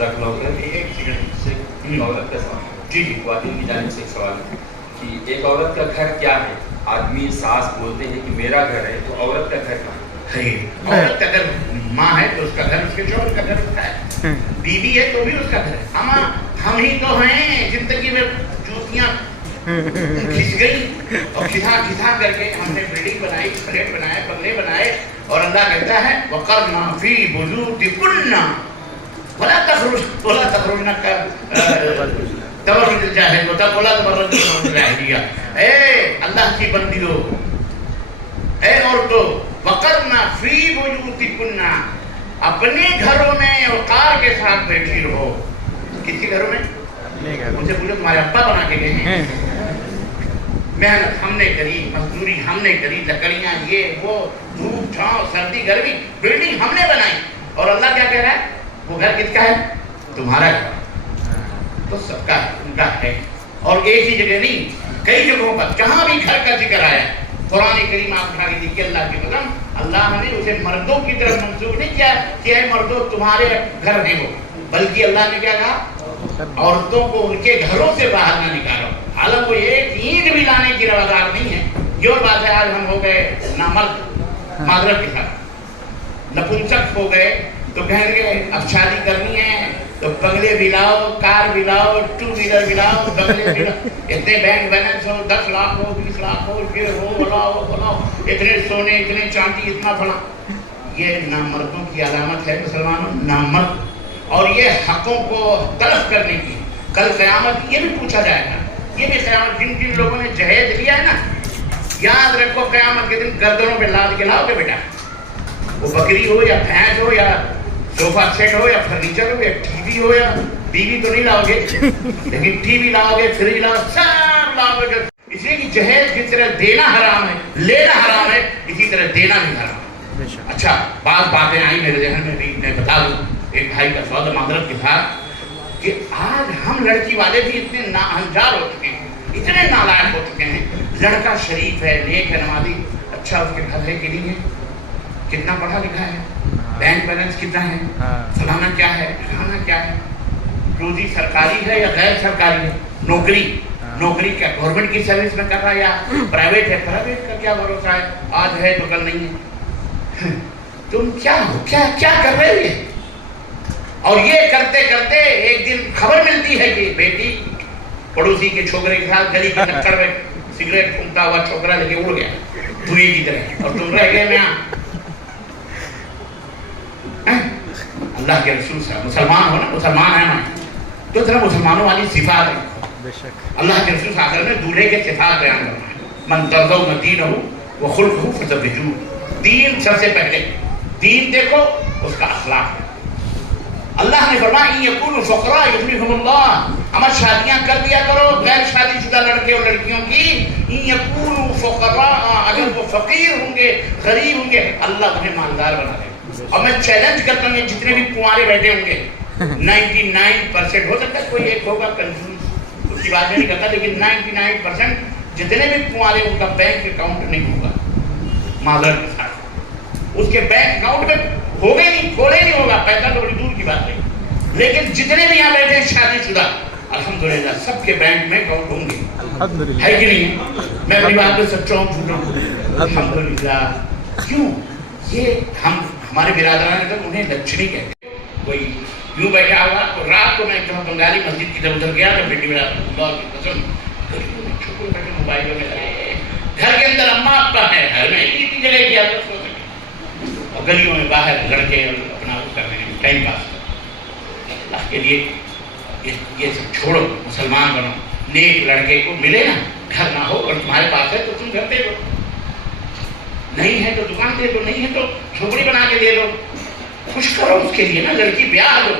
ایک سیکنڈ سے عورت کا سوال جی جی خواتین کی جانب سے ایک سوال ہے کہ ایک عورت کا گھر کیا ہے؟ آدمی ساس بولتے ہیں کہ میرا گھر ہے، تو عورت کا گھر کہاں ہے؟ عورت اگر ماں ہے تو اس کا گھر اس کے شوہر کا گھر ہوتا ہے، بیوی ہے تو بھی اس کا گھر ہے. ہم ہی تو ہیں زندگی میں جوتیاں کھس گئی اور کھسا کر کے ہم نے بلڈنگ بنائی، فلیٹ بنائے، بنگلے بنائے، اور اللہ کہتا ہے وَقَرْنَا فِي بُيُوتِكُنَّ وَلَا تَخْرُجْنَ تَبَرُّجَ الْجَاهِلِيَّةِ وَلَا تَبَرَّجْنَ تَبَرُّجَ الْجَاهِلِيَّةِ. اے اللہ کی بندیوں، اے عورتوں، وَقَرْنَا فِي بُيُوتِكُنَّ، اپنے گھروں میں وقار کے ساتھ بیٹھی رہو. کس کے گھروں میں؟ ان سے پوچھو تمہارے ابا بنا کے گئے ہیں. محنت ہم نے کری، مزدوری ہم نے کری، لکڑیاں یہ وہ، دھوپ چھاؤں سردی گرمی، بلڈنگ ہم نے بنائی. اور اللہ کیا کہہ رہا ہے؟ وہ گھر کس کا ہے؟ تمہارا گھر. تو سب کا ان کا ہے. اور ایک ہی جگہ نہیں، کئی جگہوں پر جہاں بھی گھر کا ذکر آیا ہے قرآن کریم آپ اٹھا کے دیکھیے، اللہ کی قسم اللہ نے اسے مردوں کی طرف منسوخ نہیں کیا کہ اے مردوں تمہارے گھر نہیں ہو، بلکہ اللہ نے کیا کہا؟ عورتوں کو ان کے گھروں سے باہر نہ نکالو. حالانکہ وہ ایک اینٹ بھی لانے کی روادار نہیں ہے. یہ اور بات ہے آج ہم ہو گئے نامرد، معذرت کے ساتھ نپنسک ہو گئے، تو کہیں گے اب شادی کرنی ہے تو بنگلے بھی لاؤ، کار بھی لاؤ، 2 ویلر بھی لاؤ، بنگلے بھی لاؤ، اتنے بینک بیلنس ہو، 10 لاکھ ہو، 20 لاکھ ہو، یہ ہو، بلاؤ، اتنے سونے، اتنے چاندی، اتنا بڑا. یہ نامردوں کی علامت ہے مسلمانوں، نامرد. اور یہ حقوں کو تلف کرنے کی کل قیامت یہ بھی پوچھا جائے گا. یہ بھی قیامت جن لوگوں نے جہیز لیا ہے نا، یاد رکھو قیامت کے دن گردنوں پہ لاد کے لاؤ گے بیٹا. وہ بکری ہو یا بھینس ہو یا صوفہ سیٹ ہو یا فرنیچر ہو یا ٹی وی ہو، یا بیوی تو نہیں لاؤ گے لیکن ٹی وی لاؤ گے، فریج لاؤ، سب لاؤ گے. اس لیے کہ جہیز جس طرح دینا حرام ہے، لینا حرام ہے، اسی طرح دینا بھی حرام ہے. اچھا بعض باتیں آئی میرے ذہن میں بھی، میں بتا دوں ایک بھائی کا سوال معذرت کے ساتھ کہ آج ہم لڑکی والے بھی اتنے ناہنجار ہو چکے ہیں، اتنے نالائق ہو چکے ہیں. لڑکا شریف ہے، نیک ہے، نمازی، اچھا اس کے گھر ہے کہ نہیں ہے، کتنا پڑھا لکھا ہے، بینک بیلنس کتنا ہے، فلانا کیا ہے، فلانا کیا ہے، روزی سرکاری ہے یا غیر سرکاری ہے، نوکری کیا گورنمنٹ کی سروس میں کر رہا ہے یا پرائیویٹ ہے، پرائیویٹ کا کیا بھروسہ ہے، آج ہے تو کل نہیں ہے. تم کیا ہو، کیا کر رہے ہو یہ؟ اور یہ کرتے کرتے ایک دن خبر ملتی ہے کہ بیٹی پڑوسی کے چھوکرے کے ساتھ گلی کے نکڑ میں سگریٹ پھونکتا ہوا چھوکرا لے کے اڑ گیا دھوئے کی طرح، اور تم رہ گئے میں. اللہ کے رسول صاحب مسلمان ہو نا، مسلمان ہے نا، تو ذرا مسلمانوں والی صفات رکھو. اللہ کے رسول صاحب نے دولہے کے صفات بیان کرنا ہے. من ترضون دینہ وخلقہ فزوجوہ. دین سب سے پہلے، دین دیکھو اس کا اخلاق ہے. اللہ نے فرمایا ان یکونوا فقراء یغنیہم اللہ. ہمیں شادیاں کر دیا کرو غیر شادی شدہ لڑکے اور لڑکیوں کی. ان یکونوا فقراء، اگر وہ فقیر ہوں گے، غریب ہوں گے، اللہ انہیں مالدار بنا دے. اور میں چیلنج کرتا ہوں جتنے بھی کنوارے بیٹھے ہوں گے 99% ہو سکتا ہے کوئی ایک ہوگا کنفیوز، اس کی بات نہیں کرتا، لیکن 99% جتنے بھی کنوارے ان کا بینک اکاؤنٹ نہیں ہوگا معذرت کے ساتھ. اس کے بینک اکاؤنٹ میں ہوگا نہیں، کھولے نہیں ہوگا، پیسہ تو بڑی دور کی بات ہے. لیکن جتنے بھی یہاں بیٹھے ہیں شادی شدہ، الحمدللہ سب کے بینک میں اکاؤنٹ ہوں گے، ہے کہ نہیں ہے؟ میں اپنی بات پہ سچا ہوں جھوٹا ہوں؟ الحمدللہ. کیوں؟ یہ ہمارے برادران نے انہیں لچھنی کہتے ہیں. کوئی یوں بیٹھا ہوا تو رات کو میں ایک دفعہ بنگالی مسجد کی طرف ادھر گیا تو بیٹی میرا اللہ کی قسم چھوٹے بیٹھے موبائلوں میں لگے، گھر کے اندر اماں ابا ہے، گھر میں اتنی جگہ کی عادت ہو سکے، اور گلیوں میں باہر لڑکے اپنا وہ کر رہے ہیں ٹائم پاس. اللہ کے لیے یہ سب چھوڑو، مسلمان بنو. نیک لڑکے کو ملے نا، گھر نہ ہو اور تمہارے پاس ہے تو تم گھر دے دو، نہیں ہے تو دکان دے دو، نہیں ہے تو جھوپڑی بنا کے دے دو. خوش کرو اس کے لیے نا. لڑکی بیاہ دو،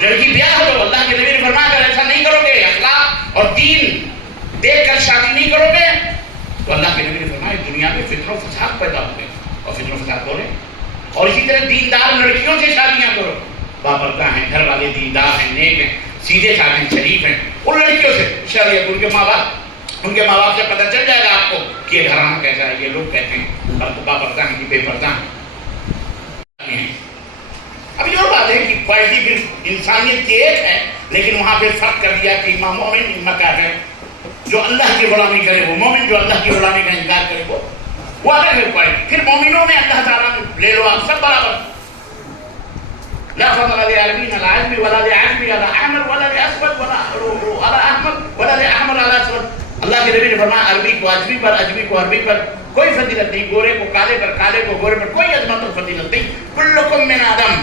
لڑکی بیاہ دو. اللہ کے نبی نے فرمایا اگر ایسا نہیں کرو گے، اخلاق اور دین دیکھ کر شادی نہیں کرو گے، تو اللہ کے نبی نے فرمایا دنیا میں فتنہ و فساد پیدا ہوں گے. اور فتنہ و فساد ہو رہے. اور اسی طرح دیندار لڑکیوں سے شادیاں کرو، باپردہ ہیں، گھر والے دیندار ہیں، نیک ہیں، سیدھے سادھے ہیں، شریف ہیں. ان لڑکیوں سے شریعت، ان کے ماں باپ سے پتہ چل جائے گا آپ کو کہ یہ گھرانہ کیسا ہے. یہ لوگ کہتے ہیں باپردہ ہیں کہ بے پردہ ہیں. اب یہ بات ہے کہ کوالٹی پھر انسانیت کی ایک ہے، لیکن وہاں پہ فرق کر دیا کہ امام مومن امام کافر، جو اللہ کی غلامی کرے وہ مومن، جو اللہ کی غلامی کا انکار کرے وہ الگ ہے کوالٹی۔ پھر مومنوں میں اللہ تعالیٰ نے لے لو آپ سب برابر، لا فضل لعربي على عجمي ولا لعجمي على احمر ولا لاسود ولا على احمر ولا لاحمر على اسود۔ اللہ کے نبی نے فرمایا عربی کو عجمی پر، عجمی کو عربی پر کوئی فضیلت نہیں، گورے کو کالے پر، کالے کو گورے پر کوئی عظمت اور فضیلت نہیں۔ کلکم من آدم،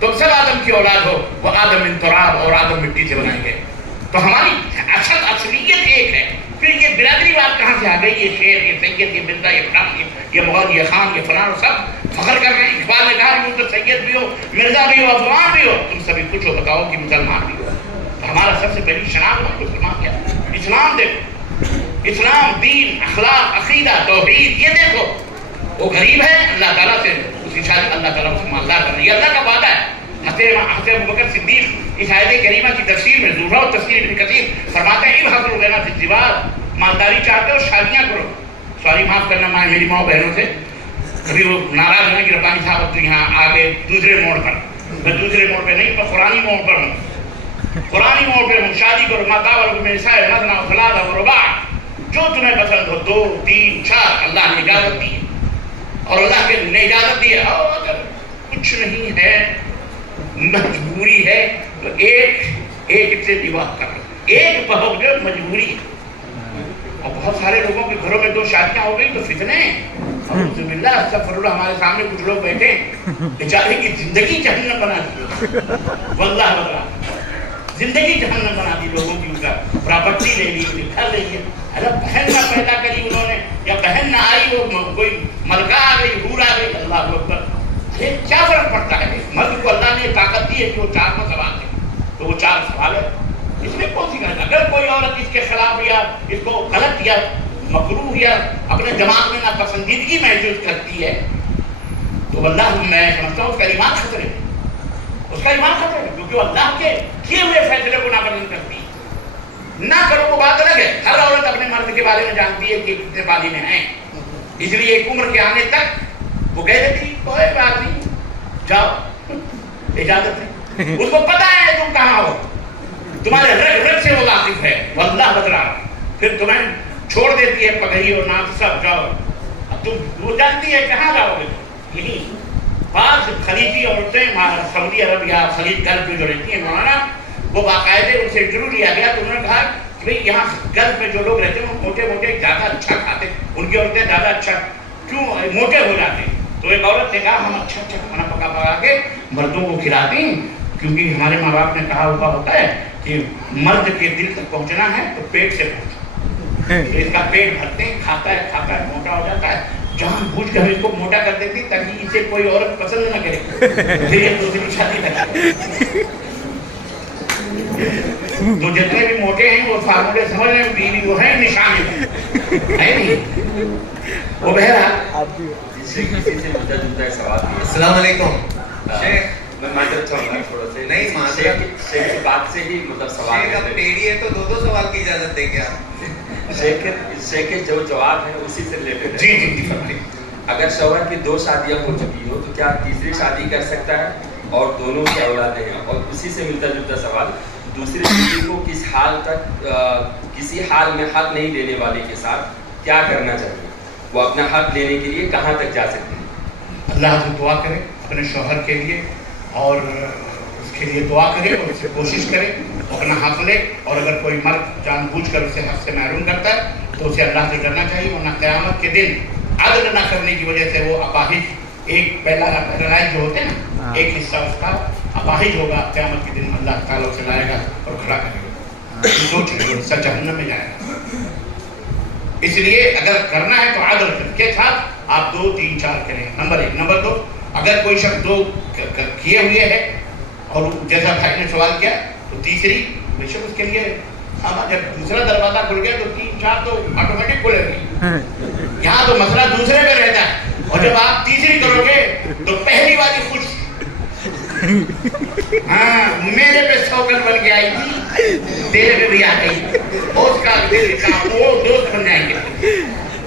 تم سب آدم کی اولاد ہو، وہ آدم من تراب، اور آدم مٹی سے بنائے گئے۔ تو ہماری اصلیت ایک ہے۔ پھر یہ برادری بات کہاں سے آ گئی؟ یہ شیر، یہ سید، یہ مرزا، یہ فلان، یہ مغل، یہ خان، یہ فلان، سب فخر کر رہے ہیں۔ اقبال نے کہا کہ سید بھی ہو، مرزا بھی ہو، افغان بھی ہو، تم سبھی کچھ ہو، بتاؤ کہ مسلمان بھی ہو۔ تو ہمارا سب سے پہلی شناخت مسلمان کیا؟ اسلام دیکھو، اسلام، دین، اخلاق، عقیدہ، توحید، یہ دیکھو۔ وہ غریب ہے اللہ تعالیٰ سے اس کی شادی اللہ تعالیٰ سے مالدار کرنا، یہ اللہ کا وعدہ ہے۔ حضرت ابوبکر صدیق اس آیت کریمہ کی تفسیر میں زہرا و تفسیر ابن کثیر فرماتے ہیں ابحثوا الغنى في الزواج، مالداری چاہتے ہو شادیاں کرو۔ سوری معاف کرنا میری ماں بہنوں سے، کبھی وہ ناراض ہوئے کہ ربانی صاحب اب تو یہاں آگے دوسرے موڑ پر، میں دوسرے موڑ پہ نہیں، میں قرآنی موڑ پر ہوں، قرآنی موڑ پہ ہوں۔ شادی کرو، ما طاب لكم من النساء مثنى وثلاث ورباع، جو تمہیں پسند ہو، 2 3 4، اللہ نے اجازت دی ہے، اور اللہ کے نے اجازت دی ہے۔ اور اگر کچھ نہیں ہے، مجبوری ہے، تو ایک سے نباہ کرو، ایک بہو جو مجبوری ہے۔ اور بہت سارے لوگوں کے گھروں میں 2 شادیاں ہو گئی تو فتنے، اعوذ باللہ، استغفر اللہ۔ ہمارے سامنے کچھ لوگ بیٹھے، بیچارے کی زندگی جہنم بنا دی، واللہ بتا زندگی جہنم بنا دی لوگوں کی۔ ان کا پراپرٹی لے لی، گھر لے لیا۔ ارے بہن نہ پیدا کری انہوں نے، یا بہن نہ آئی، وہ کوئی ملکہ آ گئی، حور آ گئی، اللہ اکبر۔ یہ کیا فرق پڑتا ہے؟ مرد کو اللہ نے طاقت دی ہے کہ وہ 4 میں سوال دے، تو وہ 4 سوال ہے، اس میں کون سی غلط؟ اگر کوئی عورت اس کے خلاف یا اس کو غلط یا مکروہ یا اپنے دماغ میں ناپسندیدگی محسوس کرتی ہے تو اللہ، میں سمجھتا ہوں اس کا ایمان خطرے ہے، اس کا ایمان خطرے ہے، کیونکہ وہ اللہ کے کیے ہوئے فیصلے کو ناپسند کرتی ہے۔ نہ کرو وہ بات الگ ہے، ہر عورت اپنے مرد کے بارے میں جانتی ہے کہ کتنے پانی میں ہیں، اس لیے ایک عمر کے آنے تک وہ کہہ دیتی کوئی بات نہیں، جاؤ، اجازت ہے، اس کو پتا ہے تم کہاں ہو، تمہارے رگ رگ سے وہ واقف ہے، واللہ بدرا، پھر تمہیں چھوڑ دیتی ہے پگڑی اور ناک سب، جاؤ۔ اب تم وہ جانتی ہے کہاں جاؤ گے، یہیں۔ بعض خلیجی عورتیں سعودی عرب یا خلیج گلف میں جو رہتی ہیں مولانا، وہ باقاعدے ان سے انٹرویو لیا گیا تو انہوں نے کہا کہ بھئی یہاں گلف میں جو لوگ رہتے ہیں وہ موٹے موٹے زیادہ اچھا کھاتے، ان کی عورتیں زیادہ اچھا کیوں موٹے ہو جاتے ہیں؟ تو ایک عورت نے کہا ہم اچھا کھانا پکا کے مردوں کو کھلاتے ہیں، کیونکہ ہمارے ماں باپ نے کہا ہوا ہوتا ہے کہ مرد کے دل تک پہنچنا ہے تو پیٹ سے پہنچنا، اس کا پیٹ بھرتے ہیں، کھاتا ہے موٹا ہو جاتا ہے، جان بوجھ کر اس کو موٹا کر دیتی تاکہ اسے کوئی عورت پسند نہ کرے، پھر یہ دوسری شادی کرے۔ تو جتنے بھی موٹے ہیں وہ فارمولے سمجھ رہے ہیں، بیوی وہ ہے نشان ہے نہیں وہ بہرحال۔ السلام علیکم شیخ، میں معذرت چاہوں گا تھوڑا سے، نہیں معذرت، شیخ کی بات سے ہی مطلب سوال شیخ اب ٹیڑھی ہے تو 2 سوال کی اجازت دیں گے آپ؟ شیخ کے جو جواب ہے اسی سے ریلیٹڈ ہے۔ جی اگر شوہر کی 2 شادیاں ہو چکی ہو تو کیا تیسری شادی کر سکتا ہے؟ اور دونوں کی اولادیں ہیں، اور اسی سے ملتا جلتا سوال، دوسری بیوی کو کس حال تک کسی حال میں حق نہیں دینے والے کے ساتھ کیا کرنا چاہیے؟ وہ اپنا حق لینے کے لیے کہاں تک جا سکتے ہیں؟ اللہ سے دعا کرے اپنے شوہر کے لیے، اور اس کے لیے دعا کرے اور اس سے کوشش کرے اپنا حق لے، اور اگر کوئی مرد جان بوجھ کر اسے حق سے محروم کرتا ہے تو اسے اللہ سے ڈرنا چاہیے، ورنہ قیامت کے دن عدل نہ کرنے کی وجہ سے وہ اپاہج، ایک پیرالائز جو ہوتے ہیں نا، ایک حصہ اس کا اپاہج ہوگا، قیامت کے دن اللہ تعالیٰ اسے لائے گا اور کھڑا کرے گا، سوچیں وہ حصہ جہنم میں جائے گا۔ اس لیے اگر کرنا ہے تو عدل کے ساتھ آپ 2 3 4 کریں، نمبر 1۔ نمبر 2، اگر کوئی شخص 2 کیے ہوئے ہے اور جیسا بھائی نے سوال کیا تو تیسری بے شک اس کے لیے، جب دوسرا دروازہ کھل گیا تو 3 4 تو آٹومیٹک کھلے گی، یہاں تو مسئلہ دوسرے میں رہتا ہے، اور جب آپ تیسری کرو گے تو پہلی والی خوش، ہاں میرے پہ 100 کل بن کے آئی تھی، تیرے پہ بھی آ گئی، اس کا دل کا وہ دوست بن جائیں گے۔